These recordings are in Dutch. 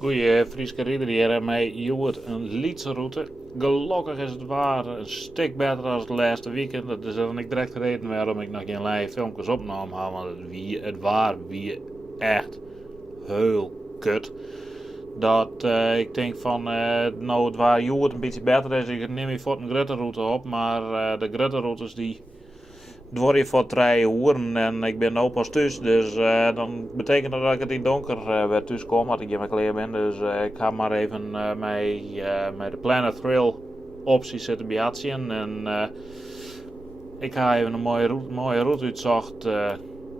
Goeie Frieske Rieder hier met Joert een Lietse route. Gelukkig is het waar een stuk beter dan het laatste weekend. Dat is dan ik direct reden waarom ik nog geen live filmpjes opgenomen heb. Want het echt heel kut. Dat ik denk van, nou het waar Joert een beetje beter is. Ik neem je voor een grote route op. Maar de grote routes die worden voor 3 uur en ik ben nu pas thuis, dus dan betekent dat ik het in donker weer thuis kom als ik in mijn kleren ben. Dus ik ga maar even met de Planet Thrill optie zitten bijatien en ik ga even een mooie route uitzocht.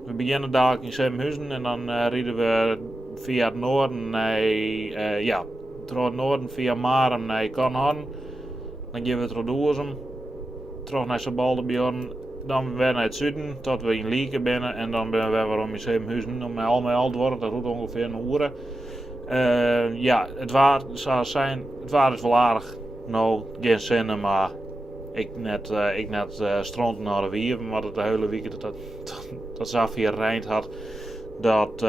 We beginnen dadelijk in Zevenhuizen en dan rijden we via het noorden naar, door het noorden via Marem naar Kanhan. Dan gaan we door Doezum, terug naar Sebaldebjorn. Dan weer naar het zuiden, tot we in Lieken binnen en dan ben we weer om in Zevenhuizen. Met al wordt het route ongeveer een uur. Het waar zou zijn, het waar is wel aardig. Nou, geen zin, maar ik net strand naar de wier, maar het de hele weekend dat Xavier Rijnd had. Dat,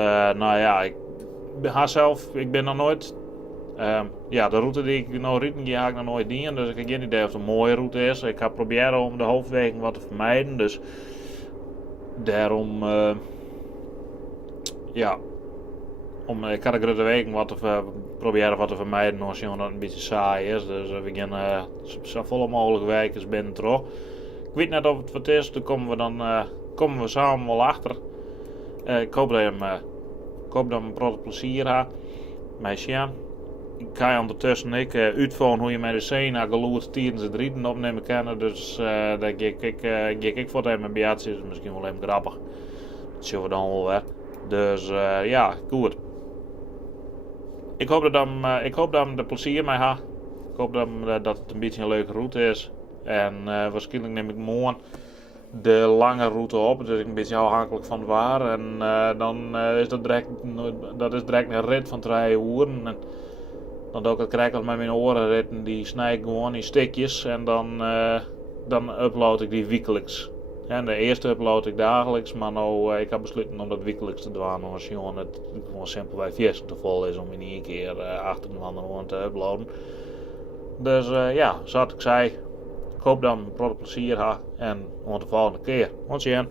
ik ben nog nooit. De route die ik nou rijd, die ga ik nog nooit dienen, dus ik heb geen idee of het een mooie route is. Ik ga proberen om de hoofdwegen wat te vermijden, dus daarom, ik ga de grote wegen proberen wat te vermijden als dat een beetje saai is. Dus we gaan zo volle mogelijk wijken binnen terug. Ik weet net of het wat is, dan komen we samen wel achter. Ik hoop dat je een groot plezier hebt. Meisje. Ik ga ondertussen uitvoeren hoe je met de Sena geloerd tijdens het rieden opnemen kan. Dus daar ga ik voor het mijn bejaarden is misschien wel even grappig. Dat zien we dan wel weer. Dus goed. Ik hoop dat hem er plezier mee ha. Ik hoop dat het een beetje een leuke route is. En waarschijnlijk neem ik morgen de lange route op, dus ik een beetje afhankelijk van waar. En dan is dat direct een rit van 3 uur. En dan doe ik het krijg met mijn oren ritten, die snij ik gewoon in stukjes en dan upload ik die wekelijks. En de eerste upload ik dagelijks, maar nou, ik heb besloten om dat wekelijks te doen, als het gewoon simpelweg 4 te vol is om in één keer achter een andere te uploaden. Dus zoals ik zei, ik hoop dat je een groot plezier hebt en tot de volgende keer. Tot ziens.